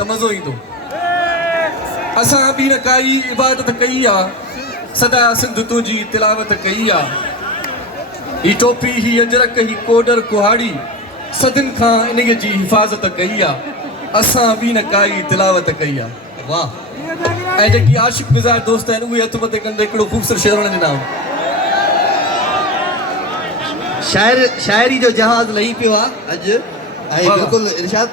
त मज़ो ईंदो। असां बि न काई इबादत कई आहे, सदा सिंध तुंहिंजी तिलावत कई आहे। ही टोपी ही अजरक ही कोडर कुहाड़ी सदिन खां इन्हीअ जी हिफ़ाज़त कई आहे। असां बि न काई तिलावत कई आहे। वाह। ऐं जेकी आशिक़ मिज़ाज दोस्त आहिनि उहे हथ मथे कंदे हिकिड़ो ख़ूबसूरत शेर हुननि जे नाम शायरी जो जहाज़ लही पियो आहे अॼु। ऐं बिल्कुलु इरशाद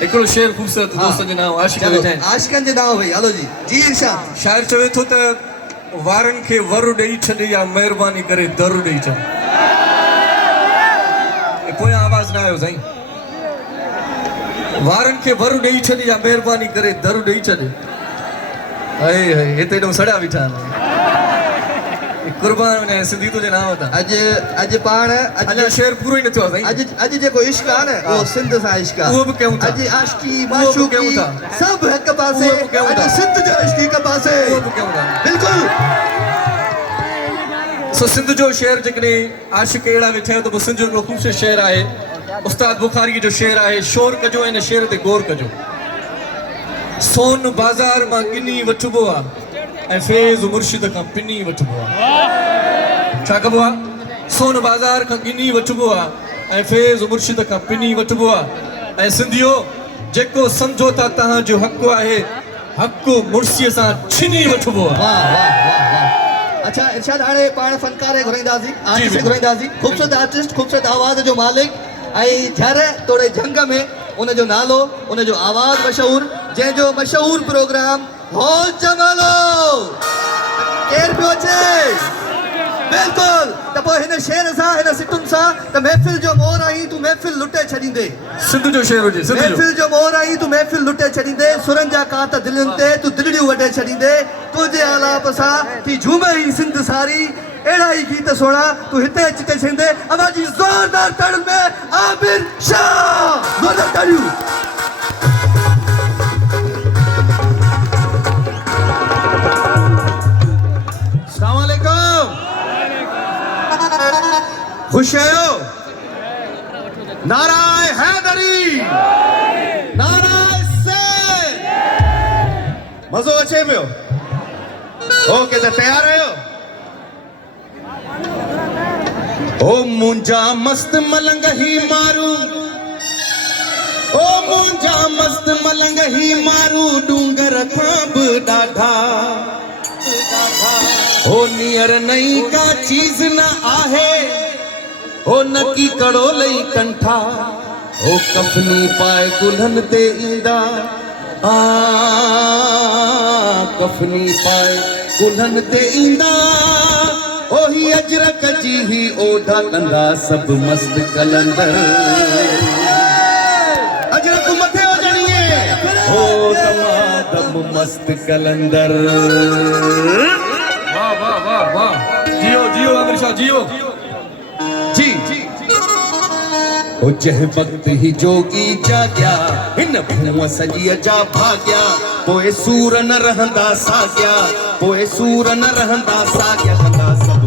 हिकिड़ो शेर ख़ूबसूरत दोस्त जे नाम आशिक़ वेठा आहिनि। आशिक़नि जे नाम भई हलो जी जी इरशाद। शाइर चवे थो त वारनि खे वरु ॾेई छॾ या महिरबानी करे दरु ॾेई छॾ। पोयां आवाज़ न आयो साईं। वारनि खे वरु ॾेई छॾ या महिरबानी करे दरु ॾेई छॾ। हिते एॾो सड़िया बीठा आहिनि। कुर्बान वञे सिंधी तुंहिंजे नाम तां। अॼु पाण अञा शेर पूरो ई न थियो आहे साईं। अॼु जेको इश्क आहे न उहो सिंध सां इश्क आहे। उहो बि कयूं था। अॼु आशिकी माशूकी सभु हिकु पासे। अॼु सिंध जो इश्क हिकु पासे। उहो बि कयूं था बिल्कुलु। सो सिंध जो शेर जेकॾहिं आशिक़ अहिड़ा वेठा आहियो त पोइ सिंध जो हिकिड़ो ख़ूबसूरत शेर आहे। उस्ताद बुखारी जो शेर आहे। शोर कजो हिन शेर ते गौर कजो। सोन बाज़ार मां गिनी वठिबो आहे ऐं फैज़ मुर्शिद खां पिनी वठिबो आहे। छा कबो आहे? सोन बाज़ार खां गिनी वठिबो आहे ऐं फैज़ मुर्शिद खां पिनी वठिबो आहे। ऐं सिंधियो जेको सम्झो था तव्हांजो हक़ु आहे, हक़ु मुर्शीअ सां छिनी वठिबो आहे। वाह वाह वाह वाह। अच्छा इरशाद हाणे पाण फनकार घुराईंदासीं, आर्टिस्ट घुराईंदासीं। ख़ूबसूरत आर्टिस्ट, ख़ूबसूरत आवाज़ जो मालिक ऐं झर तोड़े झंग में उनजो नालो, उनजो आवाज़ मशहूर, जंहिंजो मशहूर प्रोग्राम हो जमालो। केर पियो अचे? बिल्कुलु। त पोइ हिन शेर सां, हिन सिटुनि सां त महफ़िल जो मोर आहीं तूं महफ़िल लुटे छॾींदे। सिंध जो शेर हुजे। महफ़िल जो मोर आहीं तूं महफ़िल लुटे छॾींदे। सुरनि जा कांत दिलनि ते तूं दिलड़ियूं वढे छॾींदे। तुंहिंजे आलाप सां थी झूमे ई सिंध सारी। अहिड़ा ई गीत सोणा तूं हिते चिटे छॾींदे। अवाजी ज़ोरदार ताड़ियुनि में आबिर शाह। ज़ोरदार ताड़ियूं। खुश आयो? नाराए हैदरी, नाराए से मज़ो अचे पियो? ओके त तयार आहियो? ओ मुंहिंजा मस्त मलंग ही मारू, ओ मुंहिंजा मस्त मलंग ही मारू डूंगर खां बि ॾाढा। ओ नियर नई का चीज़ न आहे, ओ नकी कड़ो लई कंठा। ओ कफनी पाए गुलहन ते ईंदा, कफनी पाए गुलहन ते ईंदा। ओही अजरक जी ही ओढ़ा कंदा सब मस्त कलंदर। अजरक मथे हो जानिए ओ दम मस्त कलंदर। वाह वाह वाह वाह। जियो जियो आमिर शाह जियो जी। ओ जह वक्त ही जोगी जाग्या हिन भूअ सॼीअ जा भाग्या। पोइ सूर न रहंदा साॻिया, पोइ सूर न रहंदा साॻिया कंदा सब